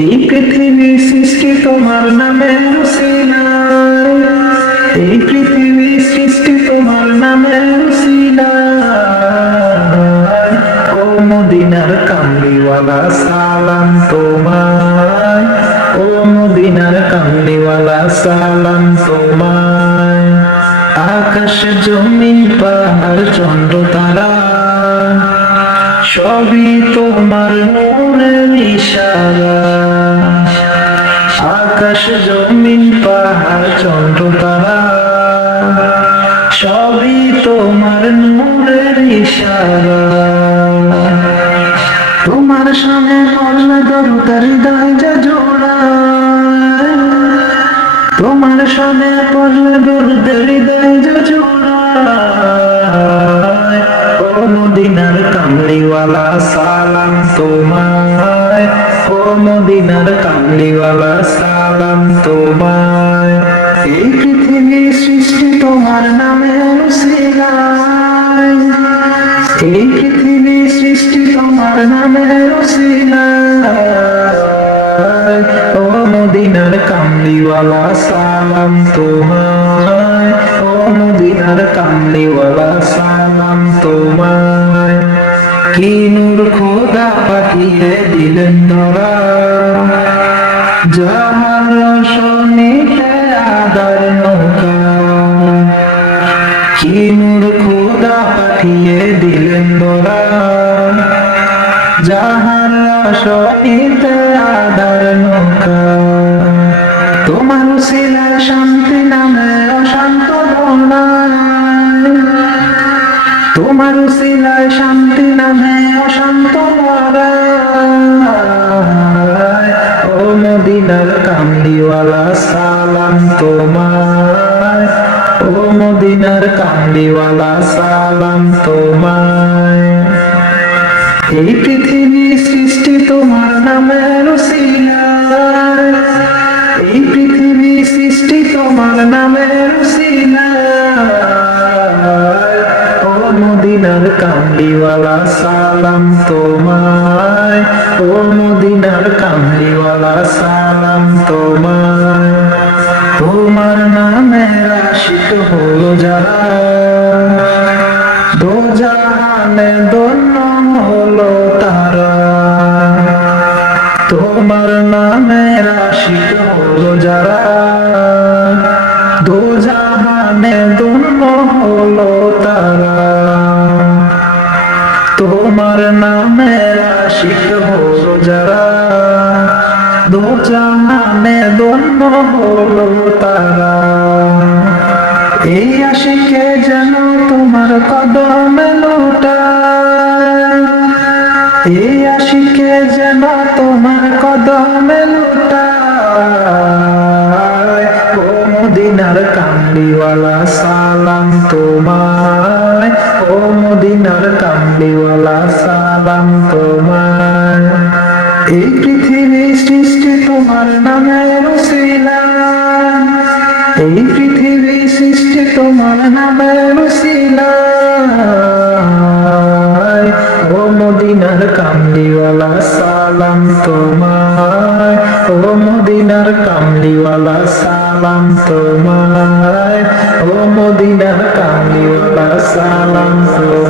এই পৃথিবী সৃষ্টি তোমার নামে উসিলায়, এই পৃথিবী সৃষ্টি তোমার নামে উসিলায়। ও মদিনার কামলিওয়ালা সালাম তোমায়, ও মদিনার কামলিওয়ালা সালাম তোমায়। আকাশ জমিন পাহাড় চন্দ্র তারা সবই তোমার নূরের ইশারা। আকাশ জমিন পাহাড় চন্দ্র তারা সবই তোমার নূরের ইশারা। তোমার সামনে পড়লে দরুদের হৃদয় যে জোড়া, তোমার সামনে পড়লে দরুদের হৃদয় যে জোড়া। ও মদিনার কামলিওয়ালা সালাম তোমায়, ও মদিনার কামলিওয়ালা সালাম তোমায়। এই পৃথিবী সৃষ্টি তোমার নামে উসিলায়, এই পৃথিবী সৃষ্টি তোমার নামে উসিলায়। ও মদিনার কামলিওয়ালা সালাম তোমায়, ও মদিনার কামলিওয়ালা সালাম তোমায়। কি নূর খোদা পাঠিয়ে দিলেন ধরা, যাহার রসনীতে আদার নৌকা। কি নূর খোদা পাঠিয়ে দিলেন ধরা, যাহার রসনীতে আদার নৌকা। তোমার উসিলায় শান্তি নামে অশান্ত ধরায়, তোমার উসিলায় শান্তি নামে অশান্ত ধরায়। ও মদিনার কামলিওয়ালা সালাম তোমায়, ও মদিনার কামলিওয়ালা সালাম তোমায়। এই পৃথিবী সৃষ্টি তোমার নামের উসিলায়, এই পৃথিবী সৃষ্টি তোমার নামের উসিলায়। ও মদিনার কামলিওয়ালা সালাম তোমায়, ও মদিনার কামলিওয়ালা সালাম তোমায়। তোমার নামের আশিক হলো যারা, দো জাহানে ধন্য হলো তারা। তোমার নামের আশিক হলো যারা, দো জাহানে ধন্য হলো তারা। তোমার নামের আশিক হলো যারা, দো জাহানে ধন্য হলো তারা। এই আশিকে যেন তোমার কদমে লুটায়, এই আশিকে যেন তোমার কদমে লুটায়। ও মদিনার কামলিওয়ালা সালাম তোমায়, ও মদিনার কামলিওয়ালা সালাম তোমায়। এই পৃথিবী সৃষ্টি তোমার নামের উসিলায়, এই পৃথিবী সৃষ্টি তোমার নামের উসিলায়। ও মদিনার কামলিওয়ালা সালাম তোমায়, ও মদিনার কামলিওয়ালা সালাম তোমায়, ও মদিনার কামলিওয়ালা সালাম তোমায়।